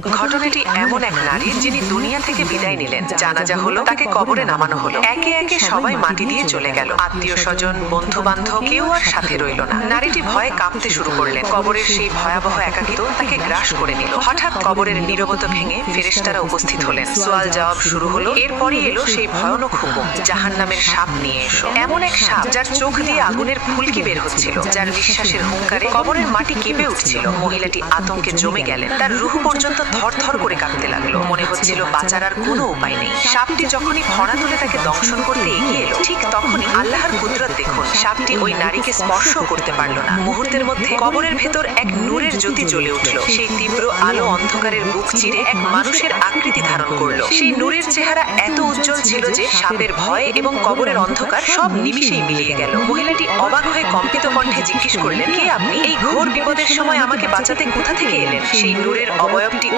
ঘটনাটি এমন এক নারীর যিনি দুনিয়া থেকে বিদায় নিলেন। জানাজা হলো, তাকে কবরে নামানো হলো। একে একে সবাই মাটি দিয়ে চলে গেল। আত্মীয় স্বজন, বন্ধু বান্ধব কেউ আর সাথে রইল না। নারীটি ভয়ে কাঁপতে শুরু করলেন। কবরের সেই ভয়াবহ একাকিত্ব তাকে গ্রাস করে নিল। হঠাৎ কবরের নীরবতা ভেঙে ফেরেশতারা উপস্থিত হলেন। সওয়াল জবাব শুরু হলো। এরপরই এলো সেই ভয়ানক হুকুম, জাহান্নামের সাপ নিয়ে এসো। এমন এক সাপ যার চোখ দিয়ে আগুনের ফুলকি বের হচ্ছিল, যার নিঃশ্বাসের হুঙ্কারে কবরের মাটি কেঁপে উঠছিল। মহিলাটি আতঙ্কে জমে গেলেন। তার রুহ পর্যন্ত থরথর করে কাঁপতে লাগলো। মনে হচ্ছিল বাঁচার আর কোনো উপায় নেই। সাপটি যখনই ফণা তুলে তাকে দংশন করতে এগিয়ে এলো, ঠিক তখনই আল্লাহর কুদরত দেখুন, সাপটি ওই নারীকে স্পর্শ করতে পারলো না। মুহূর্তের মধ্যে কবরের ভেতর এক নূরের জ্যোতি জ্বলে উঠল। সেই তীব্র আলো অন্ধকারের বুক চিরে এক মানুষের আকৃতি ধারণ করলো। সেই নূরের চেহারা এত উজ্জ্বল ছিল যে সাপের ভয় এবং কবরের অন্ধকার সব নিমিষেই মিলিয়ে গেল। মহিলাটি অবাক হয়ে কম্পিত কণ্ঠে জিজ্ঞেস করলেন, কে আপনি? এই ঘোর বিপদের সময় আমাকে বাঁচাতে কোথা থেকে এলেন? সেই নূরের অবয়বটি